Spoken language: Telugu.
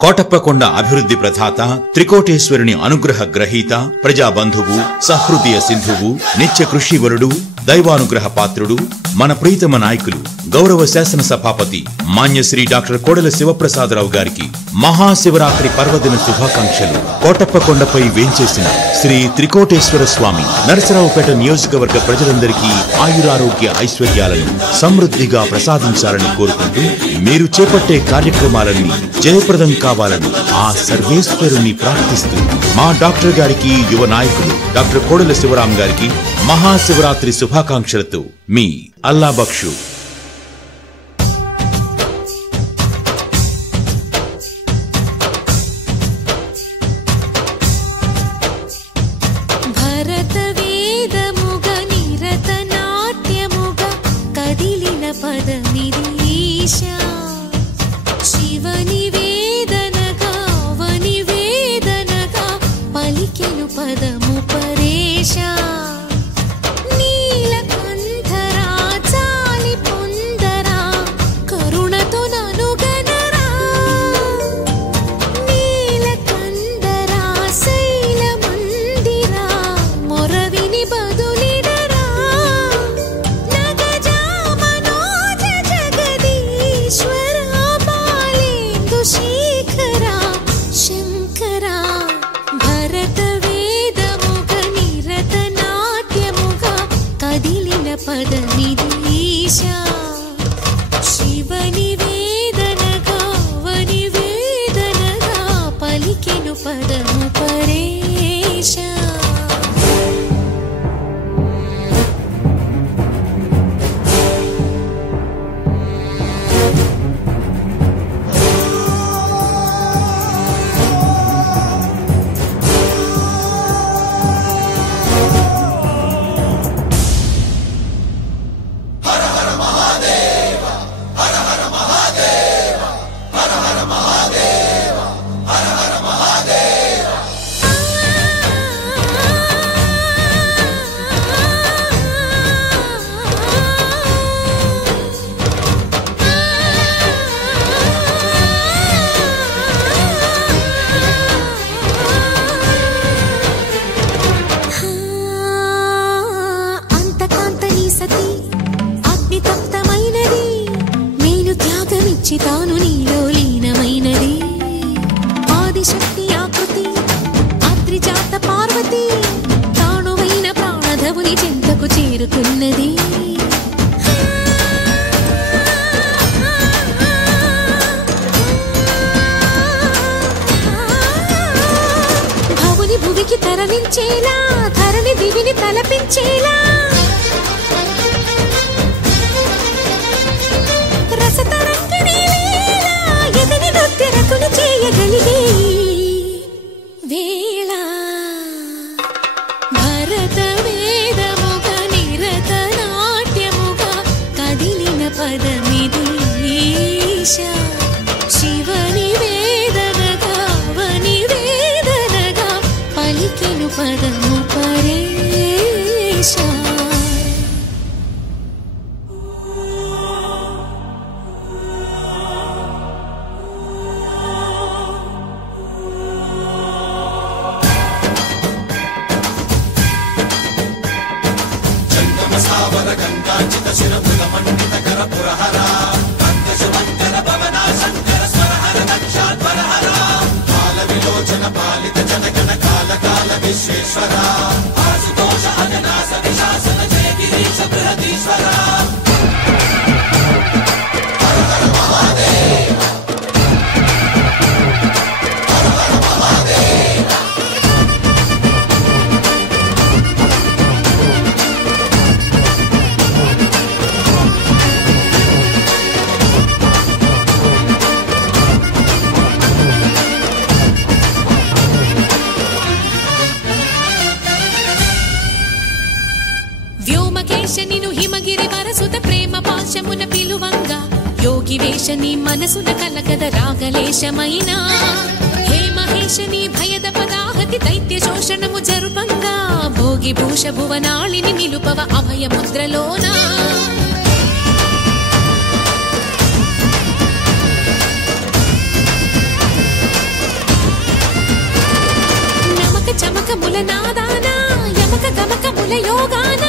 కోటప్పకొండ అభివృద్ధి ప్రదాత, త్రికోటేశ్వరుని అనుగ్రహ గ్రహీత, ప్రజాబంధువు, సహృదయ సింధువు, నిత్య కృషివరుడు, దైవానుగ్రహ పాత్రుడు, మన ప్రీతమ నాయకులు గౌరవ శాసన సభాపతి మాన్యశ్రీ డాక్టర్ కోడెల శివప్రసాదరావు గారికి మహాశివరాత్రి పర్వదిన శుభాకాంక్షలు. కోటప్పకొండపై వేంచేసిన శ్రీ త్రికోటేశ్వర స్వామి నరసరావుపేట నియోజకవర్గ ప్రజలందరికీ ఆయురారోగ్య ఐశ్వర్యాలను సమృద్ధిగా ప్రసాదించాలని కోరుకుంటూ మీరు చేపట్టే కార్యక్రమాలన్నీ జయప్రదం కావాలని ఆ సర్వేశ్వరుని ప్రార్థిస్తూ మా డాక్టర్ గారికి, యువ నాయకులు డాక్టర్ కోడెల శివరాం గారికి మహాశివరాత్రి శుభాకాంక్షలతో మీ అల్లా బక్షు. తాను నీలో లీనమైనది ఆదిశక్తి ఆకృతి అద్రిజాత పార్వతి తానువైన ప్రాణధవుని చెంతకు చేరుకున్నది. భవుని భువికి తరలించేలా ధరణి దివిని తలపించేలా చేయగలిగే వేళ భరత వేదముగ నిరత నాట్యముగ కదిలిన పదమిది ఈశా శివని వేదనగా వని వేదనగా పలికెను పదము పరేశా. యోగివేశని మనసున కలకద రాగలేశమైనా హే మహేశని భయద పదాహ తొలితి దైత్య శోషణము జరుపంగా భోగి భూష భువనాళిని నిలుపవ అభయ ముద్రలోన నమక చమక ముల నాదాన యమక గమక ముల యోగాన